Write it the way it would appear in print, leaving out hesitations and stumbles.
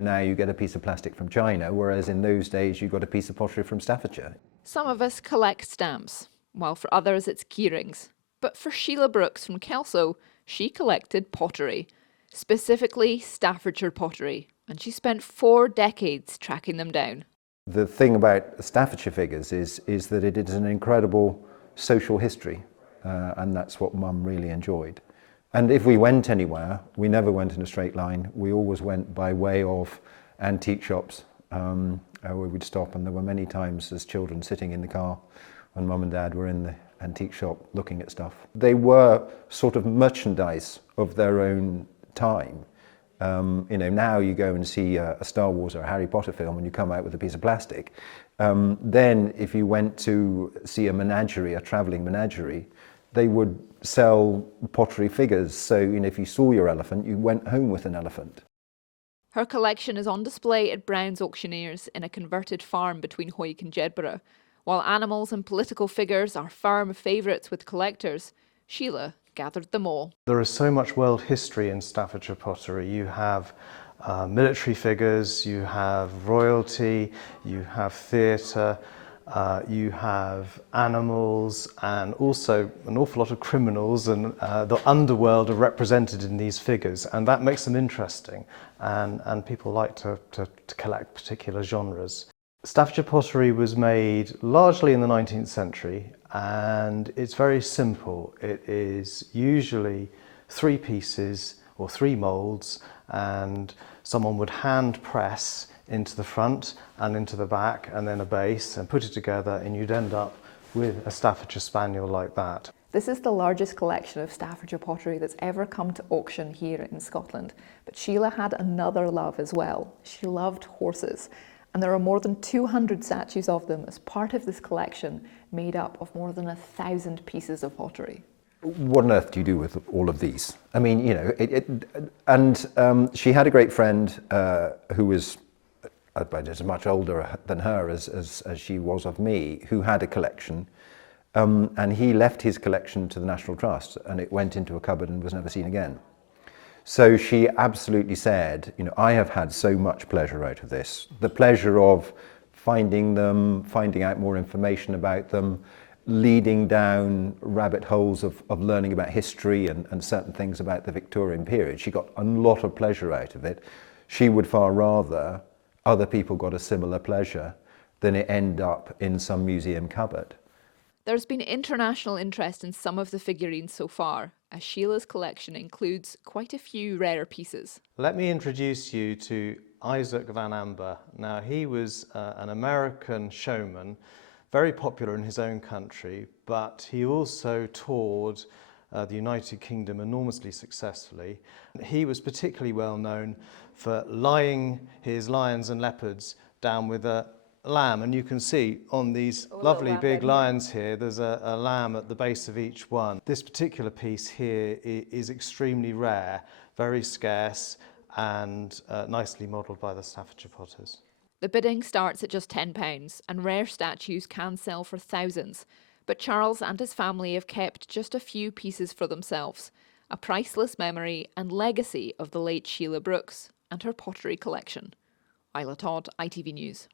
Now you get a piece of plastic from China, whereas in those days you got a piece of pottery from Staffordshire. Some of us collect stamps, while for others it's keyrings. But for Sheila Brooks from Kelso, she collected pottery, specifically Staffordshire pottery, and she spent 4 decades tracking them down. The thing about Staffordshire figures is that it is an incredible social history, and that's what Mum really enjoyed. And if we went anywhere, we never went in a straight line. We always went by way of antique shops, where we'd stop, and there were many times as children sitting in the car when Mum and Dad were in the antique shop looking at stuff. They were sort of merchandise of their own time. Now you go and see a Star Wars or a Harry Potter film and you come out with a piece of plastic. Then if you went to see a menagerie, a travelling menagerie, they would sell pottery figures. So if you saw your elephant, you went home with an elephant. Her collection is on display at Brown's Auctioneers in a converted farm between Hawick and Jedburgh. While animals and political figures are firm favourites with collectors, Sheila gathered them all. There is so much world history in Staffordshire pottery. You have military figures, you have royalty, you have theatre, you have animals, and also an awful lot of criminals, and the underworld are represented in these figures, and that makes them interesting, and people like to collect particular genres. Staffordshire pottery was made largely in the 19th century, and it's very simple. It is usually 3 pieces or 3 moulds, and someone would hand press into the front and into the back, and then a base, and put it together, and you'd end up with a Staffordshire Spaniel like that. This is the largest collection of Staffordshire pottery that's ever come to auction here in Scotland. But Sheila had another love as well. She loved horses. And there are more than 200 statues of them as part of this collection, made up of more than 1,000 pieces of pottery. What on earth do you do with all of these? I mean, she had a great friend who was as much older than her as she was of me, who had a collection, and he left his collection to the National Trust, and it went into a cupboard and was never seen again. So she absolutely said, I have had so much pleasure out of this. The pleasure of finding them, finding out more information about them, leading down rabbit holes of learning about history and certain things about the Victorian period. She got a lot of pleasure out of it. She would far rather other people got a similar pleasure than it end up in some museum cupboard. There's been international interest in some of the figurines so far, as Sheila's collection includes quite a few rare pieces. Let me introduce you to Isaac Van Amber. Now, he was an American showman, very popular in his own country, but he also toured the United Kingdom enormously successfully. He was particularly well known for lying his lions and leopards down with a lamb, and you can see on these lovely big lions here, there's a lamb at the base of each one. This particular piece here is extremely rare, very scarce, and nicely modelled by the Staffordshire potters. The bidding starts at just £10, and rare statues can sell for thousands. But Charles and his family have kept just a few pieces for themselves, a priceless memory and legacy of the late Sheila Brooks and her pottery collection. Isla Todd, ITV News.